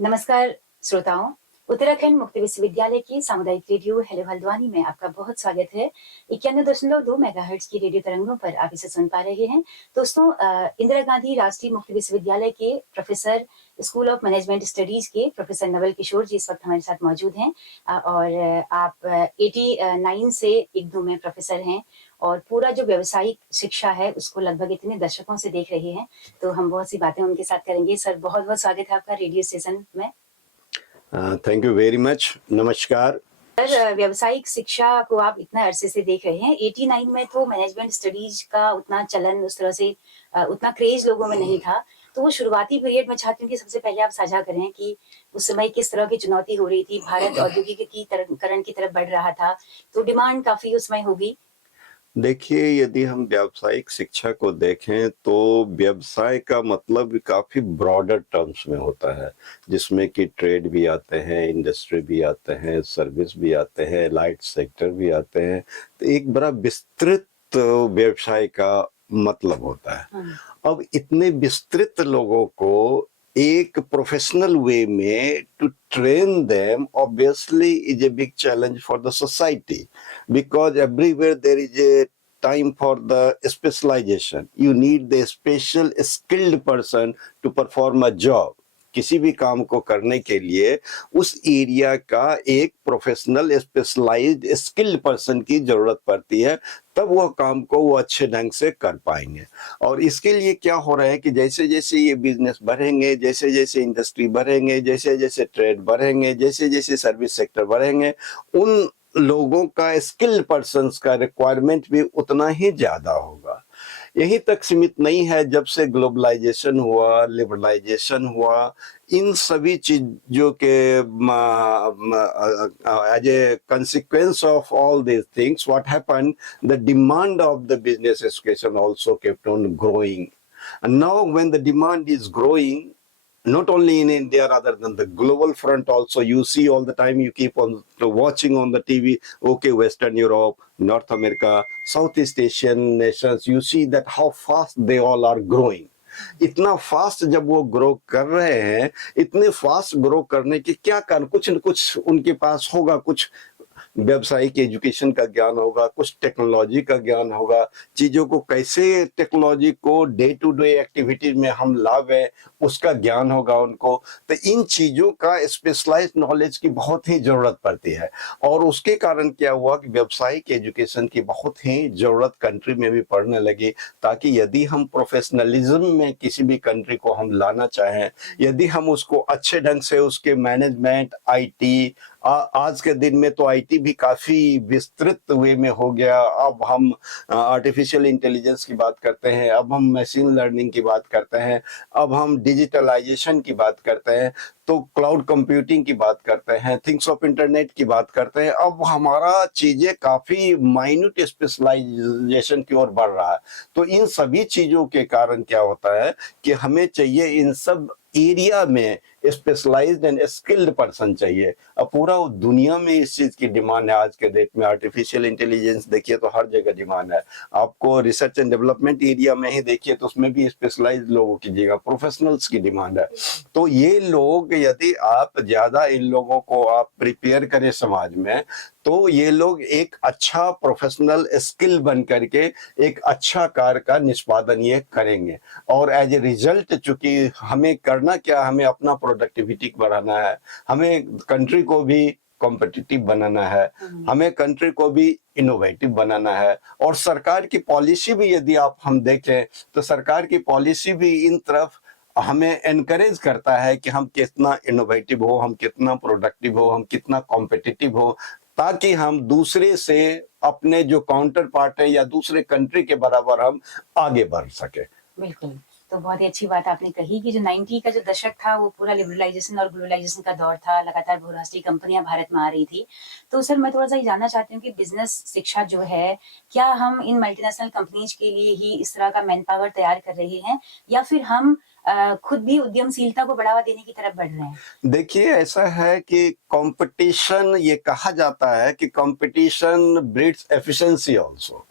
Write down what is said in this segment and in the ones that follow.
नमस्कार श्रोताओं। उत्तराखंड मुक्त विश्वविद्यालय की सामुदायिक रेडियो हेलो हल्द्वानी में आपका बहुत स्वागत है। 91.2 मेगाहर्ट्ज की रेडियो तरंगों पर आप इसे सुन पा रहे हैं। दोस्तों, इंदिरा गांधी राष्ट्रीय मुक्त विश्वविद्यालय के professor, school of management studies के प्रोफेसर नवल किशोर जी इस वक्त हमारे साथ मौजूद हैं। और आप 89 से इग्नू में प्रोफेसर हैं और पूरा जो व्यावसायिक शिक्षा है उसको लगभग इतने दशकों से देख रहे हैं, तो हम बहुत सी बातें उनके साथ करेंगे। सर, बहुत बहुत स्वागत है आपका रेडियो स्टेशन में। Thank you very much. नमस्कार सर, व्यावसायिक शिक्षा को आप इतना अरसे से देख रहे हैं। 89 में तो मैनेजमेंट स्टडीज का उतना चलन, उस तरह से उतना क्रेज लोगों में नहीं था। तो वो शुरुआती पीरियड में चाहती हूँ कि सबसे पहले आप साझा करें कि उस समय किस तरह की चुनौती हो रही थी। भारत औद्योगिकीकरण की तरफ बढ़ रहा था, तो डिमांड काफी उस समय होगी। देखिए, यदि हम व्यावसायिक शिक्षा को देखें तो व्यवसाय का मतलब काफी ब्रॉडर टर्म्स में होता है, जिसमें कि ट्रेड भी आते हैं, इंडस्ट्री भी आते हैं, सर्विस भी आते हैं, लाइट सेक्टर भी आते हैं। तो एक बड़ा विस्तृत व्यवसाय का मतलब होता है। अब इतने विस्तृत लोगों को एक प्रोफेशनल वे में to train them obviously is a big challenge for the society, because everywhere there is a time for the specialization. You need the special skilled person to perform a job. किसी भी काम को करने के लिए उस area का एक प्रोफेशनल स्पेशलाइज्ड स्किल्ड पर्सन की जरूरत पड़ती है, तब वह काम को वो अच्छे ढंग से कर पाएंगे। और इसके लिए क्या हो रहा है कि जैसे जैसे ये बिजनेस बढ़ेंगे, जैसे जैसे इंडस्ट्री बढ़ेंगे, जैसे जैसे ट्रेड बढ़ेंगे, जैसे जैसे सर्विस सेक्टर बढ़ेंगे, उन लोगों का स्किल्ड पर्सन्स का रिक्वायरमेंट भी उतना ही ज्यादा होगा। यहीं तक सीमित नहीं है। जब से ग्लोबलाइजेशन हुआ, लिबरलाइजेशन हुआ, इन सभी चीजों के as a consequence of all these things, what happened, the demand of the business education also kept on growing. And now when the demand is growing, not only in India, rather than the global front also, you see all the time, you keep on watching on the TV, okay, Western Europe, North America, Southeast Asian nations, you see that how fast they all are growing. इतना fast जब वो grow कर रहे हैं, इतने fast grow करने के क्या कारण, कुछ न कुछ उनके पास होगा, कुछ व्यावसायिक एजुकेशन का ज्ञान होगा, कुछ टेक्नोलॉजी का ज्ञान होगा, चीजों को कैसे टेक्नोलॉजी को डे टू डे एक्टिविटीज में हम लावे, उसका ज्ञान होगा उनको। तो इन चीजों का स्पेशलाइज्ड नॉलेज की बहुत ही जरूरत पड़ती है। और उसके कारण क्या हुआ कि व्यावसायिक एजुकेशन की बहुत ही जरूरत कंट्री में भी पड़ने लगी, ताकि यदि हम प्रोफेशनलिज्म में किसी भी कंट्री को हम लाना चाहें, यदि हम उसको अच्छे ढंग से उसके मैनेजमेंट, आईटी, आज के दिन में तो आईटी भी काफी विस्तृत वे में हो गया। अब हम आर्टिफिशियल इंटेलिजेंस की बात करते हैं, अब हम मशीन लर्निंग की बात करते हैं, अब हम डिजिटलाइजेशन की बात करते हैं, तो क्लाउड कंप्यूटिंग की बात करते हैं, थिंग्स ऑफ इंटरनेट की बात करते हैं। अब हमारा चीजें काफी माइन्यूट स्पेशलाइजेशन की ओर बढ़ रहा है। तो इन सभी चीजों के कारण क्या होता है कि हमें चाहिए इन सब एरिया में स्पेशलाइज्ड एंड स्किल्ड पर्सन चाहिए। अब पूरा दुनिया में इस चीज की डिमांड है। आज के डेट में आर्टिफिशियल इंटेलिजेंस देखिए तो हर जगह डिमांड है। आपको रिसर्च एंड डेवलपमेंट एरिया में ही देखिए तो उसमें भी स्पेशलाइज्ड लोगों की जगह प्रोफेशनल्स की डिमांड है। तो ये लोग, यदि आप ज्यादा इन लोगों को आप प्रिपेयर करें समाज में, तो ये लोग एक अच्छा प्रोफेशनल स्किल बन करके एक अच्छा कार्य का निष्पादन ये करेंगे। और एज ए रिजल्ट, चूंकि हमें करना क्या, हमें अपना प्रोडक्टिविटी बढ़ाना है, हमें कंट्री को भी कॉम्पिटिटिव बनाना है, हमें कंट्री को भी इनोवेटिव बनाना है। और सरकार की पॉलिसी भी यदि आप हम देखें तो सरकार की पॉलिसी भी इन तरफ हमें एनकरेज करता है कि हम कितना इनोवेटिव हो, हम कितना प्रोडक्टिव हो, हम कितना कॉम्पिटिटिव हो, ताकि हम दूसरे से अपने जो काउंटर पार्ट है या दूसरे कंट्री के बराबर हम आगे बढ़ सके। बिल्कुल। तो बहुत ही अच्छी बात आपने कही कि जो 90 का जो दशक था वो पूरा लिबरलाइजेशन और ग्लोबलाइजेशन का दौर था। लगातार बहुराष्ट्रीय कंपनियां भारत में आ रही थी। तो सर, मैं थोड़ा-सा ये जानना चाहती हूँ कि बिज़नेस शिक्षा जो है, क्या हम इन मल्टीनेशनल कंपनीज के लिए ही इस तरह का मैन पावर तैयार कर रहे हैं, या फिर हम खुद भी उद्यमशीलता को बढ़ावा देने की तरफ बढ़ रहे हैं? देखिए, ऐसा है कि कंपटीशन, ये कहा जाता है कि कंपटीशन ब्रीड्स एफिशिएंसी आल्सो।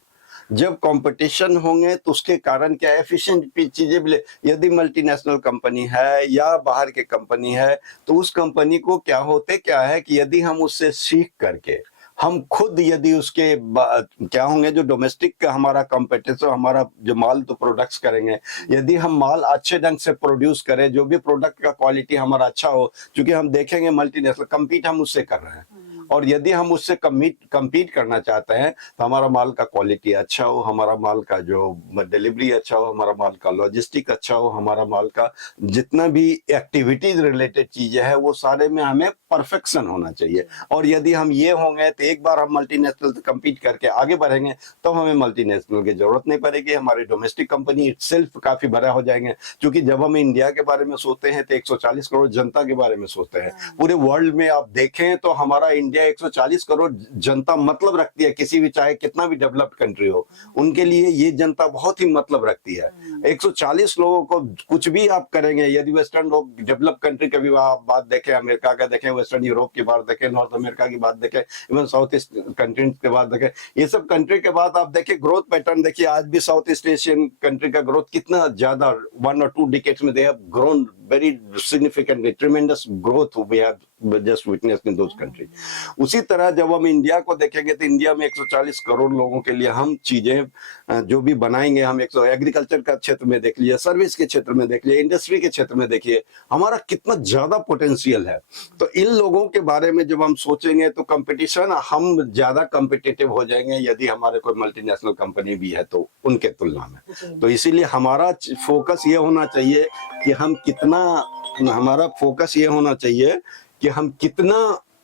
जब कंपटीशन होंगे तो उसके कारण क्या एफिशिएंट चीजें भी यदि मल्टीनेशनल कंपनी है या बाहर की कंपनी है तो उस कंपनी को क्या है कि यदि हम उससे सीख करके हम खुद यदि उसके क्या होंगे जो डोमेस्टिक हमारा कंपटीशन हमारा जो माल तो प्रोडक्ट्स करेंगे, यदि हम माल अच्छे ढंग से प्रोड्यूस करें, जो भी प्रोडक्ट का क्वालिटी हमारा अच्छा हो, क्योंकि हम देखेंगे मल्टीनेशनल कंपीट हम उससे कर रहे हैं और यदि हम उससे कम्पीट करना चाहते हैं तो हमारा माल का क्वालिटी अच्छा हो, हमारा माल का जो डिलीवरी अच्छा हो, हमारा माल का लॉजिस्टिक अच्छा हो, हमारा माल का जितना भी एक्टिविटीज रिलेटेड चीजें हैं वो सारे में हमें परफेक्शन होना चाहिए। और यदि हम ये होंगे तो एक बार हम मल्टीनेशनल से कम्पीट करके आगे बढ़ेंगे तो हमें मल्टीनेशनल की जरूरत नहीं पड़ेगी, हमारी डोमेस्टिक कंपनी इटसेल्फ काफी बड़ा हो जाएंगे। क्योंकि जब हम इंडिया के बारे में सोचते हैं तो 140 करोड़ जनता के बारे में सोचते हैं। पूरे वर्ल्ड में आप देखें तो हमारा इंडिया 140 करोड़ जनता मतलब रखती है, किसी भी चाहे कितना भी डेवलप्ड कंट्री हो उनके लिए ये जनता बहुत ही मतलब रखती है। 140 लोगों को कुछ भी आप करेंगे, यदि वेस्टर्न लोग डेवलप कंट्री का भी आप बात देखें, अमेरिका का देखें, वेस्टर्न यूरोप की बात देखें, नॉर्थ अमेरिका की बात देखें, इवन साउथ ईस्ट कंट्री के बात देखें, ये सब कंट्री के बाद आप देखिए ग्रोथ पैटर्न देखिए, आज भी साउथ ईस्ट एशियन कंट्री का ग्रोथ कितना ज्यादा 1 or 2 decades में they have grown very significantly, tremendous growth we have just witnessed in those countries. उसी तरह जब हम इंडिया को देखेंगे तो इंडिया में 140 करोड़ लोगों के लिए हम चीजें जो भी बनाएंगे, हम एग्रीकल्चर का क्षेत्र में देख लीजिए, सर्विस के क्षेत्र में देख लीजिए, इंडस्ट्री के क्षेत्र में देखिए, हमारा कितना ज्यादा पोटेंशियल है। तो इन लोगों के बारे में जब हम सोचेंगे तो कंपटीशन हम ज्यादा कॉम्पिटिटिव हो जाएंगे यदि हमारे कोई मल्टीनेशनल कंपनी भी है तो उनके तुलना में। तो इसीलिए हमारा फोकस ये होना चाहिए कि हम कितना हमारा फोकस ये होना चाहिए कि हम कितना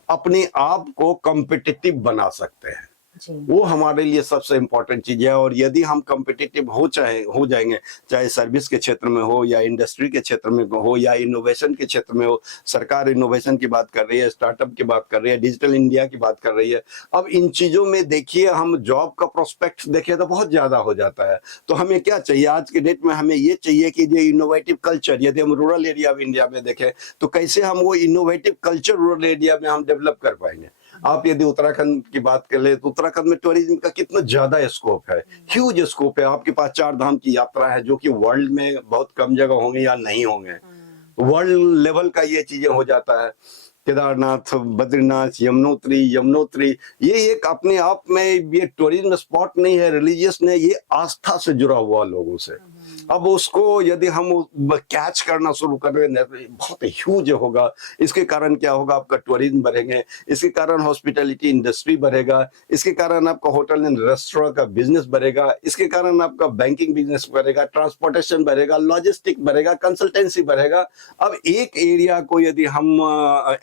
अपने आप को कॉम्पिटिटिव बना सकते हैं, वो हमारे लिए सबसे इंपॉर्टेंट चीज है। और यदि हम कॉम्पिटिटिव हो जाएंगे, चाहे सर्विस के क्षेत्र में हो या इंडस्ट्री के क्षेत्र में हो या इनोवेशन के क्षेत्र में हो, सरकार इनोवेशन की बात कर रही है, स्टार्टअप की बात कर रही है, डिजिटल इंडिया की बात कर रही है। अब इन चीजों में देखिए हम जॉब का प्रोस्पेक्ट देखें तो बहुत ज्यादा हो जाता है। तो हमें क्या चाहिए आज के डेट में, हमें ये चाहिए कि जो इनोवेटिव कल्चर, यदि हम रूरल एरिया ऑफ इंडिया में देखें तो कैसे हम वो इनोवेटिव कल्चर रूरल एरिया में हम डेवलप कर पाएंगे। आप यदि उत्तराखंड की बात कर ले तो उत्तराखंड में टूरिज्म का कितना ज्यादा स्कोप है, ह्यूज स्कोप है। आपके पास 4 धाम की यात्रा है जो कि वर्ल्ड में बहुत कम जगह होंगे या नहीं होंगे, वर्ल्ड लेवल का ये चीजें हो जाता है। केदारनाथ, बद्रीनाथ, यमुनोत्री ये एक अपने आप में ये टूरिज्म स्पॉट नहीं है, रिलीजियस नहीं, ये आस्था से जुड़ा हुआ लोगों से। अब उसको यदि हम कैच करना शुरू कर रहे हैं बहुत ह्यूज होगा। इसके कारण क्या होगा, आपका टूरिज्म बढ़ेंगे, इसके कारण हॉस्पिटैलिटी इंडस्ट्री बढ़ेगा, इसके कारण आपका होटल एंड रेस्टोरेंट का बिजनेस बढ़ेगा, इसके कारण आपका बैंकिंग बिजनेस बढ़ेगा, ट्रांसपोर्टेशन बढ़ेगा, लॉजिस्टिक बढ़ेगा, कंसल्टेंसी बढ़ेगा। अब एक एरिया को यदि हम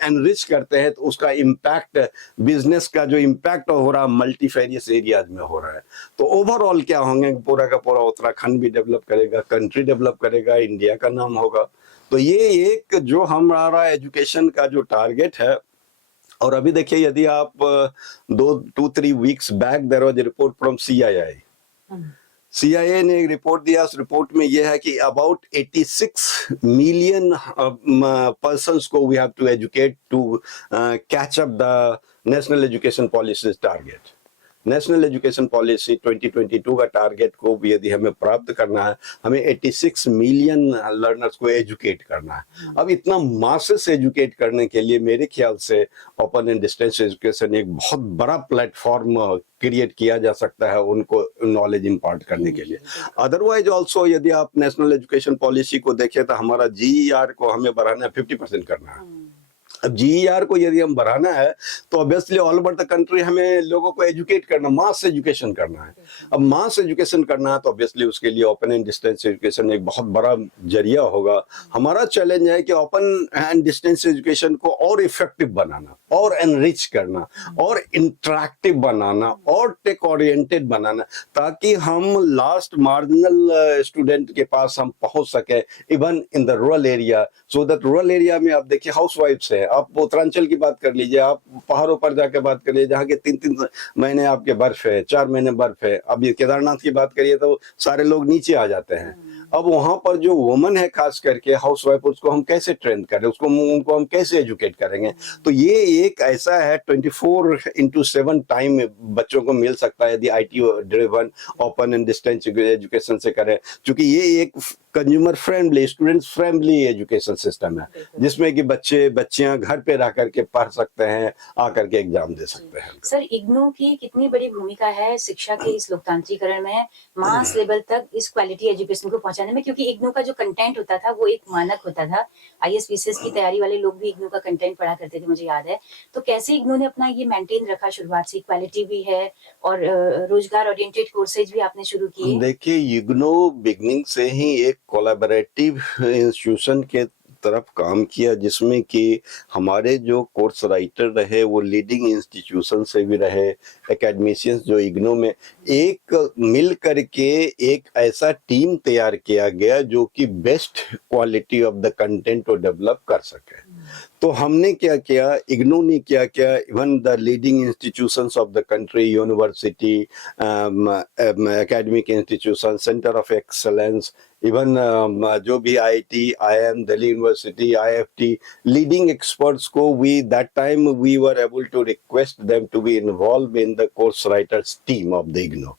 एनरिच करते हैं तो उसका इम्पैक्ट, बिजनेस का जो इम्पैक्ट हो रहा है मल्टीफेरियस एरियाज में हो रहा है। तो ओवरऑल क्या होंगे, पूरा का पूरा उत्तराखंड भी डेवलप करेगा, कंट्री डेवलप करेगा, इंडिया का नाम होगा। तो ये एक जो हमारा एजुकेशन का जो टारगेट है। और अभी देखिए यदि आप 2-3 weeks back there was a report from CIA ने एक रिपोर्ट दिया। उस रिपोर्ट में यह है कि अबाउट 86 मिलियन पर्सन्स को we have to educate to catch up the national education policy target. National education policy 2022 का टारगेट को भी यदि हमें प्राप्त करना है, हमें 86 मिलियन लर्नर्स को एजुकेट करना है। अब इतना मासेस एजुकेट करने के लिए मेरे ख्याल से ओपन एंड डिस्टेंस एजुकेशन एक बहुत बड़ा प्लेटफॉर्म क्रिएट किया जा सकता है उनको नॉलेज इम्पार्ट करने के लिए। अदरवाइज ऑल्सो यदि आप नेशनल एजुकेशन पॉलिसी को देखें तो हमारा GER को हमें बढ़ाना है, 50% करना है। अब GER को यदि हम बढ़ाना है तो obviously all over the country हमें लोगों को एजुकेट करना, मास एजुकेशन करना है। अब मास एजुकेशन करना है तो ऑब्वियसली उसके लिए ओपन एंड डिस्टेंस एजुकेशन एक बहुत बड़ा जरिया होगा। हमारा चैलेंज है कि ओपन एंड डिस्टेंस एजुकेशन को और इफेक्टिव बनाना, और एनरिच करना, और इंटरेक्टिव बनाना, और टेक ओरिएंटेड बनाना, ताकि हम लास्ट मार्जिनल स्टूडेंट के पास हम पहुंच सके even in the rural area. So that rural area में आप देखिए हाउस वाइफ्स है, आप उत्तरांचल की बात कर लीजिए, आप पहाड़ों पर जाके बात कर लीजिए जहाँ के 3-3 महीने आपके बर्फ है, 4 महीने बर्फ है। अब ये केदारनाथ की बात करिए तो सारे लोग नीचे आ जाते हैं। अब वहां पर जो वुमन है खास करके हाउस वाइफ, उसको हम कैसे ट्रेन करें, उनको हम कैसे एजुकेट करेंगे। तो ये एक ऐसा है 24/7 टाइम बच्चों को मिल सकता है यदि IT driven open and distance education से करें, क्योंकि ये एक consumer friendly, students friendly education system है, जिसमें कि बच्चियां घर पे रह करके पढ़ सकते हैं, आकर के एग्जाम दे सकते हैं। सर, इग्नू की कितनी बड़ी भूमिका है शिक्षा के इस लोकतांत्रिकरण में, मास लेवल तक इस क्वालिटी एजुकेशन को पहुंचाने में? क्योंकि इग्नू का जो कंटेंट होता था वो एक मानक होता था। IAS पीसीएस की तैयारी वाले लोग भी इग्नू का कंटेंट पढ़ा करते थे, मुझे याद है। तो कैसे इग्नू ने अपना ये मेंटेन रखा? शुरुआत से क्वालिटी भी है और रोजगार ओरिएंटेड कोर्सेज भी आपने शुरू किए। देखिए, इग्नू बिगनिंग से ही एक कोलैबोरेटिव इंस्टीट्यूशन के तरफ काम किया, जिसमें कि हमारे जो कोर्स राइटर रहे वो लीडिंग इंस्टीट्यूशन से भी रहे, एकेडमिशियंस जो इग्नू में एक मिल करके एक ऐसा टीम तैयार किया गया जो कि best quality of the content को डेवलप कर सके। तो हमने क्या किया, इग्नू ने क्या किया, even the leading institutions of the country, university, academic institution, centre of excellence, even जो भी IIT, IIM, Delhi university, IFT, leading experts को we that time we were able to request them to be involve in the course writers team of the IGNOU.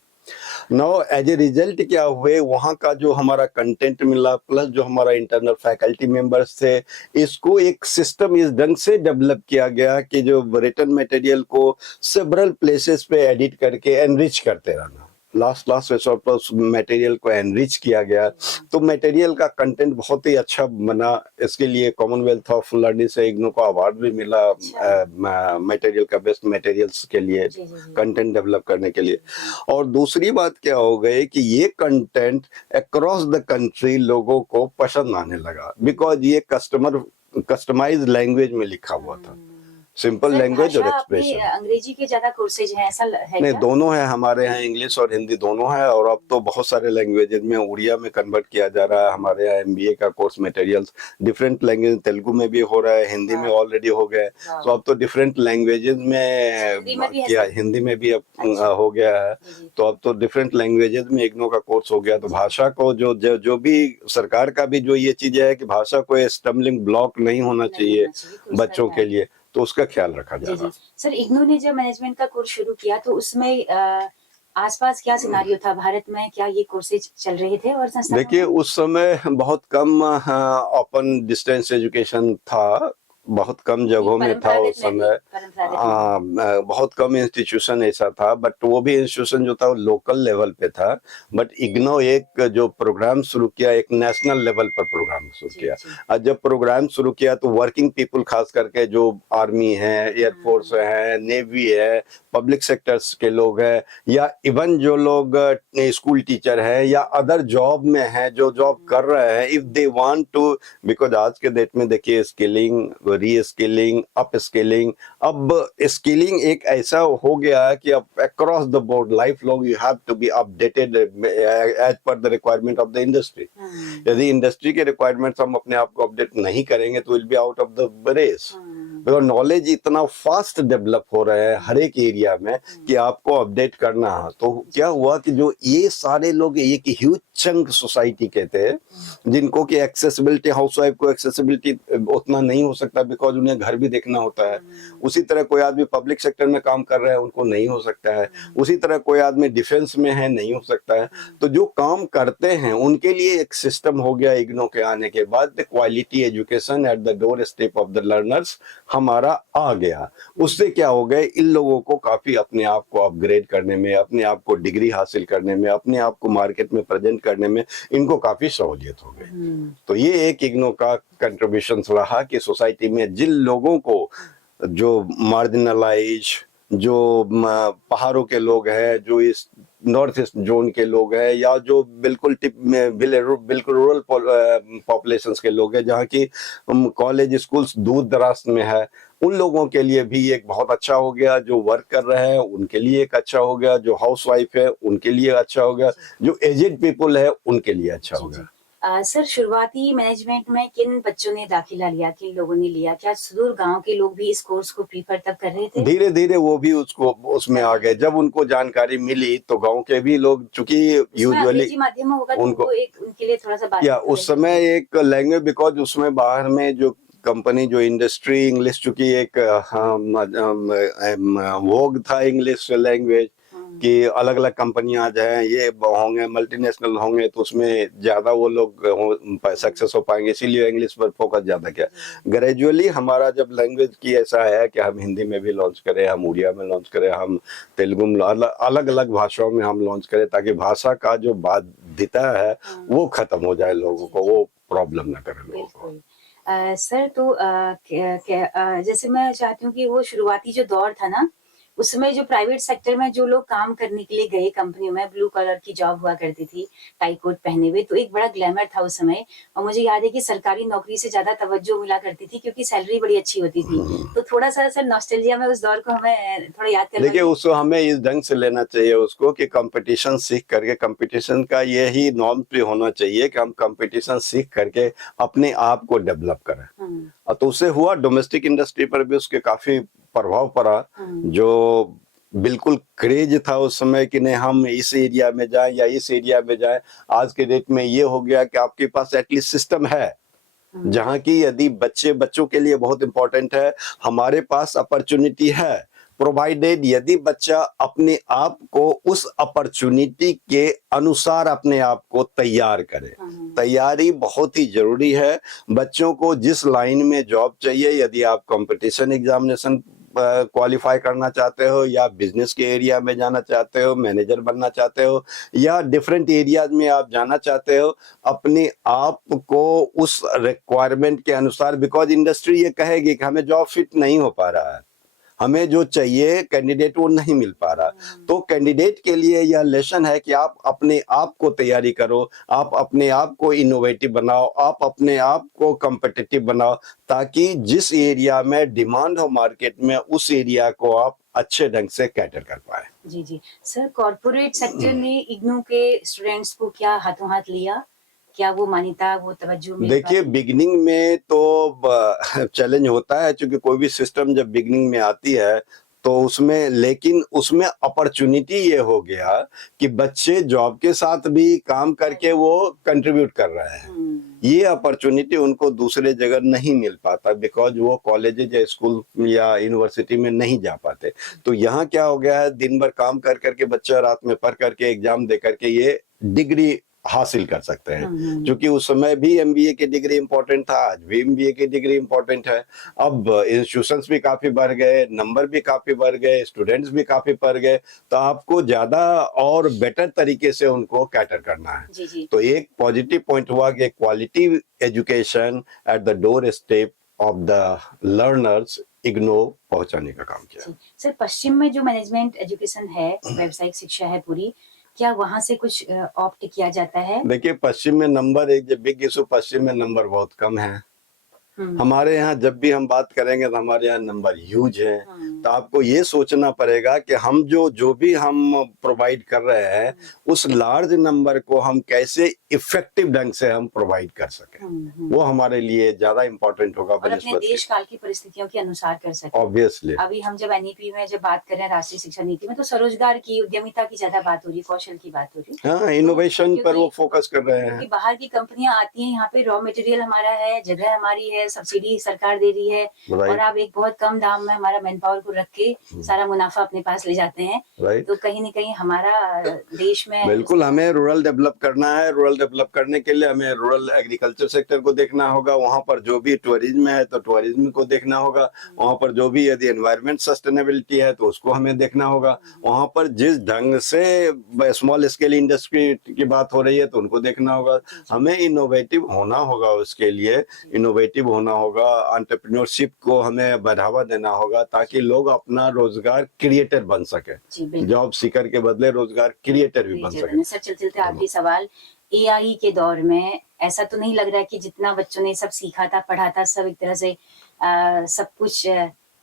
Now as a result क्या हुए, वहां का जो हमारा content मिला प्लस जो हमारा इंटरनल फैकल्टी मेंबर्स थे, इसको एक सिस्टम इस ढंग से डेवलप किया गया कि जो रिटन मटेरियल को सेवरल प्लेसेस पे एडिट करके एनरिच करते रहना। लास्ट मटेरियल को एनरिच किया गया, तो मटेरियल का कंटेंट बहुत ही अच्छा बना। इसके लिए कॉमनवेल्थ ऑफ लर्निंग से इग्नू को अवार्ड भी मिला मटेरियल का, बेस्ट मटेरियल्स के लिए, कंटेंट डेवलप करने के लिए। और दूसरी बात क्या हो गई कि ये कंटेंट अक्रॉस द कंट्री लोगों को पसंद आने लगा, बिकॉज ये कस्टमाइज्ड लैंग्वेज में लिखा हुआ था, सिंपल लैंग्वेज और एक्सप्रेशन। अंग्रेजी के ज्यादा कोर्सेज हैं, ऐसा है नहीं, क्या? दोनों है हमारे यहाँ, इंग्लिश और हिंदी दोनों है। और अब तो बहुत सारे लैंग्वेजेस में उड़िया में कन्वर्ट किया जा रहा है। हमारे यहाँ MBA का course materials different language, Telugu में भी हो रहा है, हिंदी में ऑलरेडी हो गया है। तो अब तो डिफरेंट लैंग्वेजेस में किया, हिंदी में भी अब हो गया है। तो अब तो डिफरेंट लैंग्वेजेस में इग्नू का कोर्स हो गया। तो भाषा को जो भी सरकार का भी जो ये चीज है कि भाषा को स्टम्बलिंग ब्लॉक नहीं होना चाहिए बच्चों के लिए, तो उसका ख्याल रखा जा रहा है। सर, इग्नू ने जब मैनेजमेंट का कोर्स शुरू किया तो उसमें आसपास क्या सिनारियो था? भारत में क्या ये कोर्सेज चल रहे थे? और देखिए, उस समय बहुत कम ओपन डिस्टेंस एजुकेशन था, बहुत कम जगहों में था उस समय। बहुत कम इंस्टीट्यूशन ऐसा था, बट वो भी इंस्टीट्यूशन जो था वो लोकल लेवल पे था। बट इग्नू एक जो प्रोग्राम शुरू किया, एक नेशनल लेवल पर प्रोग्राम शुरू किया। और जब प्रोग्राम शुरू किया तो वर्किंग पीपल, खास करके जो आर्मी है, एयरफोर्स है, नेवी है, पब्लिक सेक्टर्स के लोग हैं, या इवन जो लोग स्कूल टीचर है या अदर जॉब में है, जो जॉब कर रहे हैं, if they want to, because आज के डेट में देखिए skilling, reskilling, upskilling, अब स्किलिंग एक ऐसा हो गया है कि अब across the board lifelong you have to be updated as पर the requirement of the industry. यदि इंडस्ट्री के रिक्वायरमेंट्स हम अपने आप को अपडेट नहीं करेंगे तो will be out of the race. Because knowledge इतना फास्ट डेवलप हो रहा है हर एक एरिया में कि आपको अपडेट करना है। तो क्या हुआ कि जो ये सारे लोग एक ह्यूज चंक सोसाइटी के थे, जिनको कि एक्सेसिबिलिटी, हाउसवाइफ को एक्सेसिबिलिटी उतना नहीं हो सकता बिकॉज उन्हें घर भी देखना होता है। उसी तरह कोई आदमी पब्लिक सेक्टर में काम कर रहा है, उनको नहीं हो सकता है। उसी तरह कोई आदमी डिफेंस में है, नहीं हो सकता है। तो जो काम करते हैं उनके लिए एक सिस्टम हो गया इग्नू के आने के बाद, the quality education at the door step of the learners हमारा आ गया। उससे क्या हो गए, इन लोगों को काफी अपने आप को अपग्रेड करने में, अपने आप को डिग्री हासिल करने में, अपने आप को मार्केट में प्रेजेंट करने में इनको काफी सहूलियत हो गई। तो ये एक इग्नू का कंट्रीब्यूशन रहा कि सोसाइटी में जिन लोगों को, जो मार्जिनलाइज, जो पहाड़ों के लोग हैं, जो इस नॉर्थ ईस्ट जोन के लोग हैं, या जो बिल्कुल बिल्कुल रूरल पॉपुलेशंस के लोग हैं, जहाँ की कॉलेज स्कूल्स दूर दराज में है, उन लोगों के लिए भी एक बहुत अच्छा हो गया। जो वर्क कर रहे हैं उनके लिए एक अच्छा हो गया, जो हाउसवाइफ है उनके लिए अच्छा हो गया, जो एजेड पीपल है उनके लिए अच्छा हो गया। सर शुरुआती मैनेजमेंट में किन बच्चों ने दाखिला लिया, किन लोगों ने लिया? क्या सुदूर गांव के लोग भी इस कोर्स को प्रीफर तब कर रहे थे? धीरे धीरे वो भी उसको उसमें आ गए। जब उनको जानकारी मिली तो गांव के भी लोग, चूंकि उसमें यूजुअली अंग्रेजी माध्यम होगा तो उनको वो एक उनके लिए थोड़ा सा बात या तो उस रहेगी। समय एक लैंग्वेज, बिकॉज उसमें बाहर में जो कंपनी, जो इंडस्ट्री, इंग्लिश चूंकि एक वोग था इंग्लिश लैंग्वेज कि अलग अलग कंपनियां आ जाए, ये होंगे मल्टीनेशनल होंगे तो उसमें ज्यादा वो लोग सक्सेस हो पाएंगे, इसीलिए इंग्लिश पर फोकस ज्यादा किया। ग्रेजुअली हमारा जब लैंग्वेज की ऐसा है कि हम हिंदी में भी लॉन्च करें, हम उड़िया में लॉन्च करें, हम तेलुगु में, अलग अलग भाषाओं में हम लॉन्च करें, ताकि भाषा का जो बाध्यता है वो खत्म हो जाए, लोगों को वो प्रॉब्लम ना करे लोगों को। बिल्कुल। सर तो जैसे मैं चाहती हूँ कि वो शुरुआती जो दौर था ना, उसमें जो प्राइवेट सेक्टर में जो लोग काम करने के लिए गए कंपनियों में, ब्लू कलर की जॉब हुआ करती थी, टाई कोट पहने हुए, तो एक बड़ा ग्लैमर था उस समय। और मुझे याद है कि सरकारी नौकरी से ज़्यादा तवज्जो मिला करती थी क्योंकि सैलरी बड़ी अच्छी होती थी। तो थोड़ा-सा सर नॉस्टैल्जिया में उस दौर को हमें थोड़ा याद देखिए, करवाइए। उसको हमें इस ढंग से लेना चाहिए उसको कि कंपटीशन सीख करके, कंपटीशन का यही नॉर्म पे होना चाहिए कि हम कंपटीशन सीख करके अपने आप को डेवलप करें। और तो उससे हुआ, डोमेस्टिक इंडस्ट्री पर भी उसके काफी प्रभाव पड़ा, जो बिल्कुल क्रेज था उस समय कि नहीं हम इस एरिया में जाएं या इस एरिया में जाएं। आज के डेट में ये हो गया कि आपके पास एटलीस्ट सिस्टम है, जहां की यदि बच्चों के लिए बहुत इंपॉर्टेंट है, हमारे पास अपॉर्चुनिटी है, प्रोवाइडेड यदि बच्चा अपने आप को उस अपॉर्चुनिटी के अनुसार अपने आप को तैयार करे। तैयारी बहुत ही जरूरी है। बच्चों को जिस लाइन में जॉब चाहिए, यदि आप कंपटीशन एग्जामिनेशन क्वालिफाई करना चाहते हो, या बिजनेस के एरिया में जाना चाहते हो, मैनेजर बनना चाहते हो, या डिफरेंट एरियाज में आप जाना चाहते हो, अपने आप को उस रिक्वायरमेंट के अनुसार, बिकॉज इंडस्ट्री ये कहेगी कि हमें जॉब फिट नहीं हो पा रहा है, हमें जो चाहिए कैंडिडेट वो नहीं मिल पा रहा। तो कैंडिडेट के लिए यह लेसन है कि आप अपने आप को तैयारी करो, आप अपने आप को इनोवेटिव बनाओ, आप अपने आप को कॉम्पिटिटिव बनाओ, ताकि जिस एरिया में डिमांड हो मार्केट में, उस एरिया को आप अच्छे ढंग से कैटर कर पाए। जी, जी। सर कॉर्पोरेट सेक्टर ने इग्नू के स्टूडेंट्स को क्या हाथों-हाथ लिया? क्या वो मान्यता, वो तवज्जो मिल देखिए, पाई? बिगिनिंग में तो चैलेंज होता है, क्योंकि कोई भी सिस्टम जब बिगिनिंग में आती है तो उसमें, लेकिन उसमें अपॉर्चुनिटी ये हो गया कि बच्चे जॉब के साथ भी काम करके वो कंट्रीब्यूट कर रहे हैं। ये अपॉर्चुनिटी उनको दूसरे जगह नहीं मिल पाता, बिकॉज वो कॉलेज या स्कूल या यूनिवर्सिटी में नहीं जा पाते। तो यहाँ क्या हो गया है, दिन भर काम कर करके बच्चा रात में पढ़ करके एग्जाम दे करके ये डिग्री हासिल कर सकते हैं। क्योंकि उस समय भी एमबीए की डिग्री इंपॉर्टेंट था, आज भी एमबीए की डिग्री इंपॉर्टेंट है। अब इंस्टीट्यूशंस भी काफी बढ़ गए, नंबर भी काफी बढ़ गए, स्टूडेंट्स भी काफी बढ़ गए, तो आपको ज्यादा और बेटर तरीके से उनको कैटर करना है। जी, जी। तो एक पॉजिटिव पॉइंट हुआ कि quality education at the door step of the learners IGNOU पहुंचाने का काम किया। सर पश्चिम में जो मैनेजमेंट एजुकेशन है, व्यावसायिक शिक्षा है पूरी, क्या वहाँ से कुछ ऑप्ट किया जाता है? देखिए, पश्चिम में नंबर, एक जो बिग इशू, पश्चिम में नंबर बहुत कम है। हमारे यहाँ जब भी हम बात करेंगे तो हमारे यहाँ नंबर ह्यूज है। तो आपको ये सोचना पड़ेगा कि हम जो भी हम प्रोवाइड कर रहे हैं, उस लार्ज नंबर को हम कैसे इफेक्टिव ढंग से हम प्रोवाइड कर सकें, वो हमारे लिए ज्यादा इंपॉर्टेंट होगा और अपने देश काल की परिस्थितियों के अनुसार कर सकें। ऑब्वियसली। अभी हम जब एनईपी में जब बात कर रहे हैं राष्ट्रीय शिक्षा नीति में, तो स्वरोजगार की, उद्यमिता की ज्यादा बात हो रही है, कौशल की बात हो रही है। हाँ, इनोवेशन पर वो फोकस कर रहे क्योंकि हैं। बाहर की कंपनियां आती हैं यहाँ पे, रॉ मटेरियल हमारा है, जगह हमारी है, सब्सिडी सरकार दे रही है, और आप एक बहुत कम दाम में हमारा मैन पावर को रख के सारा मुनाफा अपने पास ले जाते हैं। तो कहीं न कहीं हमारा देश में बिल्कुल हमें रूरल डेवलप करना है। रूरल डेवलप करने के लिए हमें रूरल एग्रीकल्चर सेक्टर को देखना होगा, वहाँ पर जो भी टूरिज्म है तो टूरिज्म को देखना होगा, वहाँ पर जो भी यदि एनवायरमेंट सस्टेनेबिलिटी है तो उसको हमें देखना होगा, वहाँ पर जिस ढंग से स्मॉल स्केल इंडस्ट्री की बात हो रही है तो उनको देखना होगा। हमें इनोवेटिव होना होगा, उसके लिए इनोवेटिव होना होगा, एंटरप्रेन्योरशिप को हमें बढ़ावा देना होगा, ताकि लोग अपना रोजगार क्रिएटर बन सके, जॉब सीकर के बदले रोजगार क्रिएटर भी बन सके। सर चलते आखिरी सवाल, एआई के दौर में ऐसा तो नहीं लग रहा है कि जितना बच्चों ने सब सीखा था, पढ़ा था, सब एक तरह से सब कुछ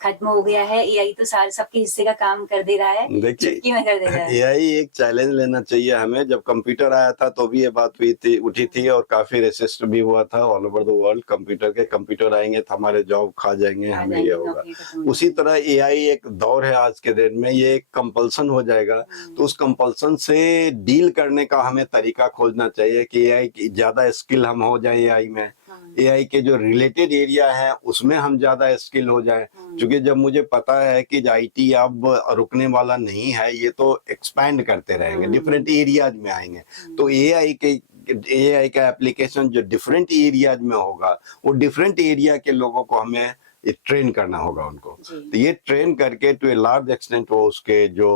खत्म हो गया है, एआई तो सारे सबके हिस्से का काम कर दे रहा है, देखिए चुटकी में कर दे रहा है। एआई एक चैलेंज लेना चाहिए हमें। जब कंप्यूटर आया था तो भी ये बात उठी थी और काफी रेसिस्ट भी हुआ था all over the world. Computer आएंगे तो हमारे जॉब खा जाएंगे, आ हमें ये जाएंगे, होगा। नौकरी खत्म हो उसी जाएगी। तरह एआई एक दौर है आज के दिन में, ये एक कंपल्सन हो जाएगा। तो उस कंपल्सन से डील करने का हमें तरीका खोजना चाहिए कि एआई की ज्यादा स्किल हम हो जाए एआई में, एआई के जो रिलेटेड एरिया है उसमें हम ज्यादा स्किल हो जाए। क्योंकि जब मुझे पता है कि आईटी अब रुकने वाला नहीं है, ये तो एक्सपैंड करते रहेंगे, डिफरेंट एरियाज में आएंगे। तो एआई का एप्लीकेशन जो डिफरेंट एरियाज में होगा, वो डिफरेंट एरिया के लोगों को हमें ट्रेन करना होगा उनको। तो ये ट्रेन करके टू ए लार्ज एक्सटेंट वो उसके जो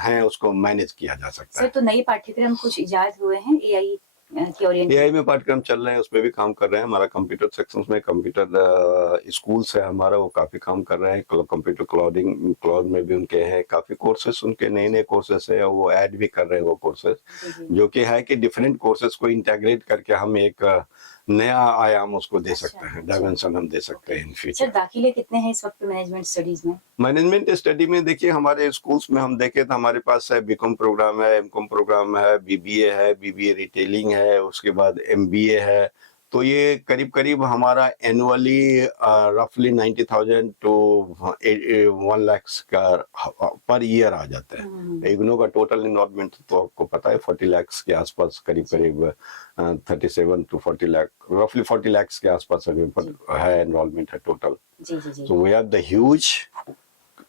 हैं उसको मैनेज किया जा सकता सर, है। तो नए पाठ्यक्रम कुछ इजाद हुए हैं एआई के ओरिएंटेड? एआई में पाठ्यक्रम चल रहे हैं, उसमें भी काम कर रहे हैं। हमारा कंप्यूटर सेक्शन में कंप्यूटर स्कूल्स है हमारा, वो काफी काम कर रहे हैं। कंप्यूटर क्लाउड में भी उनके हैं काफी कोर्सेस, उनके नए नए कोर्सेस है, वो ऐड भी कर रहे हैं वो कोर्सेस, जो कि है कि डिफरेंट कोर्सेस को इंटीग्रेट करके हम एक नया आयाम उसको दे सकते हैं, डायमेंशन हम दे सकते हैं इन सर, फ्यूचर। दाखिले कितने हैं इस वक्त मैनेजमेंट स्टडीज में? मैनेजमेंट स्टडी में देखिए हमारे स्कूल्स में हम देखें तो हमारे पास है बीकॉम प्रोग्राम है, एमकॉम प्रोग्राम है, बीबीए है, बीबीए रिटेलिंग है, उसके बाद एमबीए है। तो ये करीब करीब हमारा एनुअली रफली 90,000 टू 1 लाख का पर ईयर आ जाता है। इग्नू का टोटल इन्वॉल्वमेंट तो आपको पता है 40 लाख के आसपास, करीब करीब 37 टू 40 लाख, रफली 40 लाख के आसपास है एनरोलमेंट है टोटल। जी जी जी। So we have the huge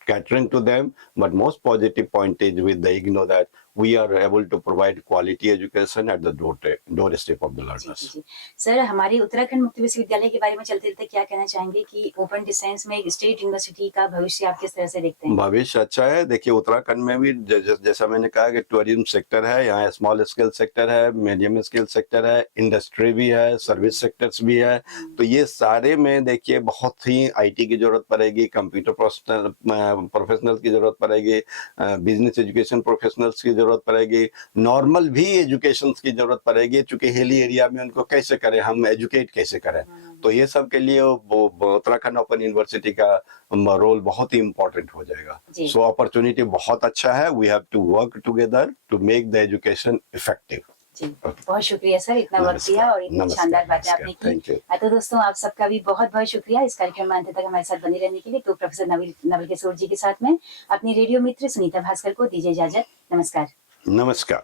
catering to them, but most positive point is with the IGNO that we are able to provide quality education at the doorstep of the जी learners. जी जी। Sir, हमारे उत्तराखंड मुक्त विश्वविद्यालय के बारे में चलते चलते क्या कहना चाहेंगे कि ओपन डिस्टेंस में एक स्टेट यूनिवर्सिटी का भविष्य आप किस तरह से देखते हैं? भविष्य अच्छा है। देखिए उत्तराखंड में भी जैसा मैंने कहा कि टूरिज्म सेक्टर है, यहाँ स्मॉल स्केल सेक्टर है, मीडियम स्केल सेक्टर है, इंडस्ट्री भी है, सर्विस सेक्टर्स भी है। तो ये सारे में देखिए बहुत ही आईटी की जरूरत पड़ेगी, कंप्यूटर प्रोफेशनल की जरूरत पड़ेगी, बिजनेस एजुकेशन प्रोफेशनल्स की जरूरत पड़ेगी, नॉर्मल भी एजुकेशन की जरूरत पड़ेगी। चूंकि हिली एरिया में उनको कैसे करें, हम एजुकेट कैसे करें, तो ये सब के लिए उत्तराखंड ओपन यूनिवर्सिटी का रोल बहुत ही इम्पोर्टेंट हो जाएगा। सो अपॉर्चुनिटी बहुत अच्छा है। We have to work together to make the education effective. जी, बहुत शुक्रिया सर, इतना वक्त दिया और इतनी शानदार बातें आपने की। तो दोस्तों, आप सबका भी बहुत बहुत शुक्रिया इस कार्यक्रम में अंत तक हमारे साथ बने रहने के लिए। तो प्रोफेसर नवल किशोर जी के साथ में अपनी रेडियो मित्र सुनीता भास्कर को दीजिए इजाजत। नमस्कार। नमस्कार।